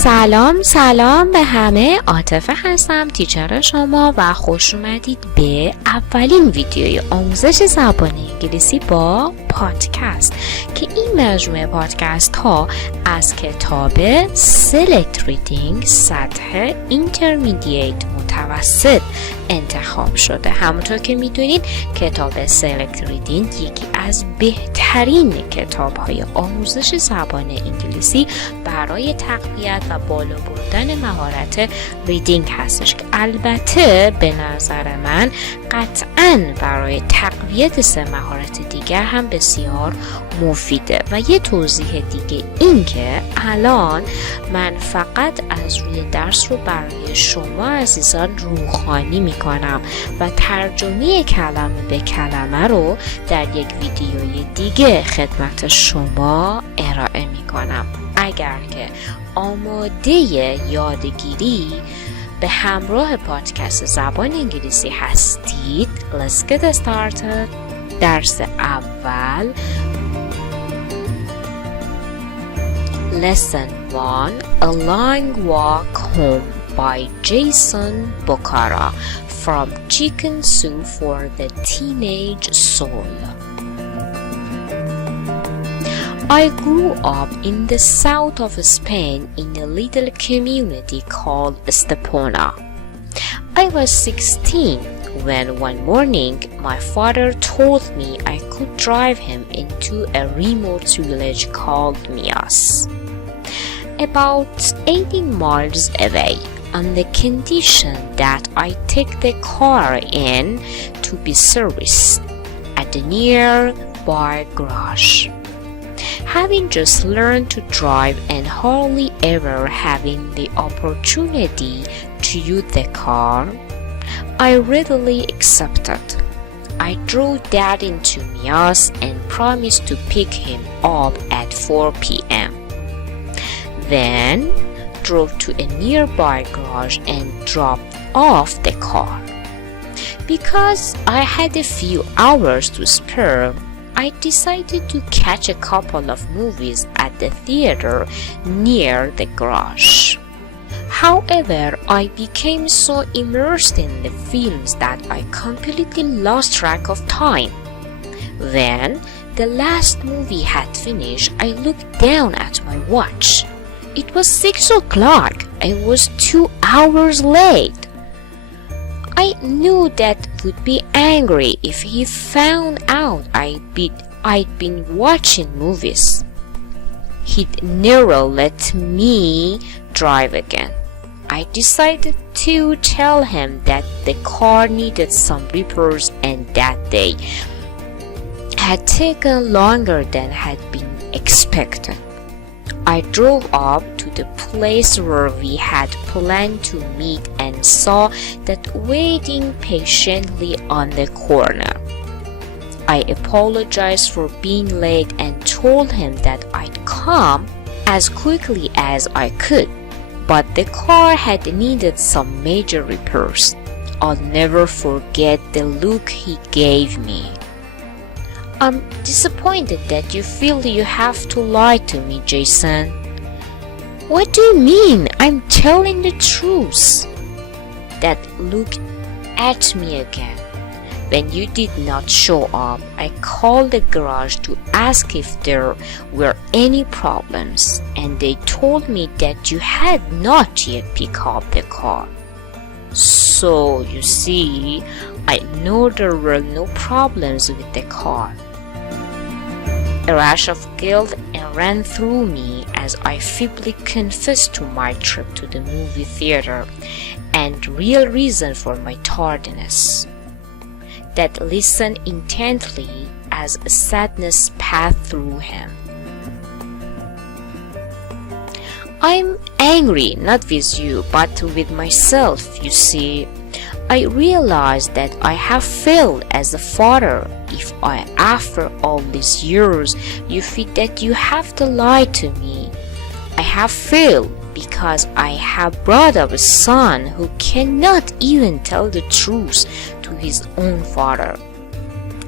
سلام به همه. عاطفه هستم، تیچر شما و خوش اومدید به اولین ویدیوی آموزش زبان انگلیسی با پادکست که این مجموعه پادکست ها از کتاب Select Reading سطح اینترمدییت متوسط انتخاب شده. همونطور که میدونید کتاب Select Reading یکی از بهترین کتاب های آموزش زبان انگلیسی برای تقویت و بالا بردن مهارت ریدینگ هستش که البته به نظر من قطعاً برای تقویت سه مهارت دیگر هم بسیار مفیده. و یه توضیح دیگه این که الان من فقط از روی درس رو برای شما عزیزان روخوانی میکنم و ترجمه کلمه به کلمه رو در یک ویدیوی دیگه خدمت شما ارائه میکنم. اگر که آماده یادگیری به همراه پادکست زبان انگلیسی هستید، let's get started. درس اول Lesson 1 A Long Walk Home by Jason Bocara from Chicken Soup for the Teenage Soul. I grew up in the south of Spain in a little community called Estepona. I was 16 when one morning my father told me I could drive him into a remote village called Mias, about 18 miles away, on the condition that I take the car in to be serviced at the nearby garage. Having just learned to drive and hardly ever having the opportunity to use the car, I readily accepted. I drove Dad into Mias and promised to pick him up at 4 p.m. Then drove to a nearby garage and dropped off the car. Because I had a few hours to spare, I decided to catch a couple of movies at the theater near the garage. However, I became so immersed in the films that I completely lost track of time. When the last movie had finished, I looked down at my watch. It was 6 o'clock. I was 2 hours late. I knew Dad would be angry if he found out I'd been watching movies. He'd never let me drive again. I decided to tell him that the car needed some repairs and that they had taken longer than had been expected. I drove up to the place where we had planned to meet and saw Dad waiting patiently on the corner. I apologized for being late and told him that I'd come as quickly as I could, but the car had needed some major repairs. I'll never forget the look he gave me. I'm disappointed that you feel you have to lie to me, Jason. What do you mean? I'm telling the truth. Dad looked at me again. When you did not show up, I called the garage to ask if there were any problems, and they told me that you had not yet picked up the car. So, you see, I know there were no problems with the car. A rash of guilt ran through me as I feebly confessed to my trip to the movie theater and real reason for my tardiness. Dad listened intently as a sadness passed through him. I'm angry not with you but with myself, you see. I realize that I have failed as a father. If I, after all these years, you feel that you have to lie to me, I have failed because I have brought up a son who cannot even tell the truth to his own father.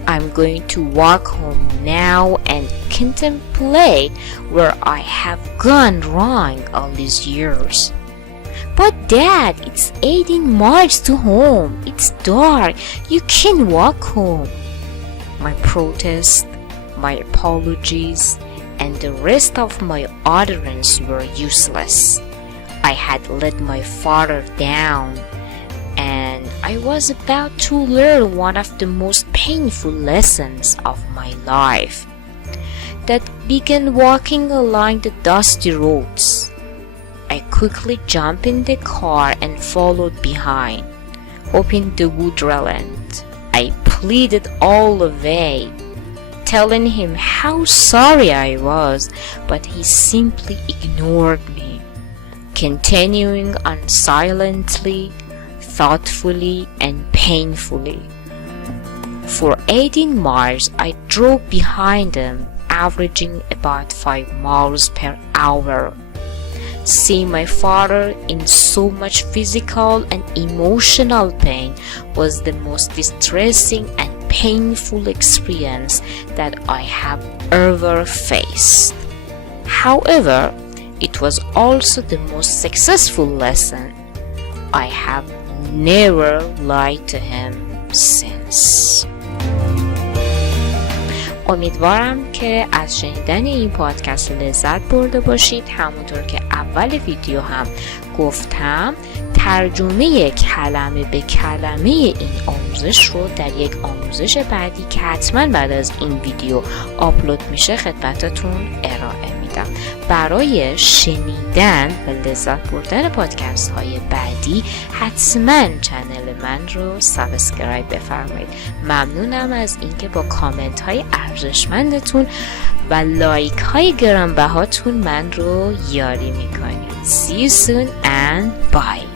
I'm going to walk home now and contemplate where I have gone wrong all these years. But Dad, it's 18 miles to home. It's dark. You can't walk home. My protest, my apologies, and the rest of my utterance were useless. I had let my father down, and I was about to learn one of the most painful lessons of my life. That began walking along the dusty roads. I quickly jumped in the car and followed behind, hoping they would relent. I pleaded all the way, telling him how sorry I was, but he simply ignored me, continuing on silently, thoughtfully, and painfully. For 18 miles, I drove behind him, averaging about 5 miles per hour. Seeing my father in so much physical and emotional pain was the most distressing and painful experience that I have ever faced. However, it was also the most successful lesson. I have never lied to him since. امیدوارم که از شنیدن این پادکست لذت برده باشید. همونطور که اول ویدیو هم گفتم، ترجمه کلمه به کلمه این آموزش رو در یک آموزش بعدی که حتما بعد از این ویدیو آپلود میشه خدمتتون ارائه میدم. برای شنیدن و لذت بردن پادکست های بعدی حتما چنل من رو سابسکرایب بفرمایید. ممنونم از اینکه با کامنت های ارزشمندتون و لایک های گرانبهاتون من رو یاری میکنید. See you soon and bye.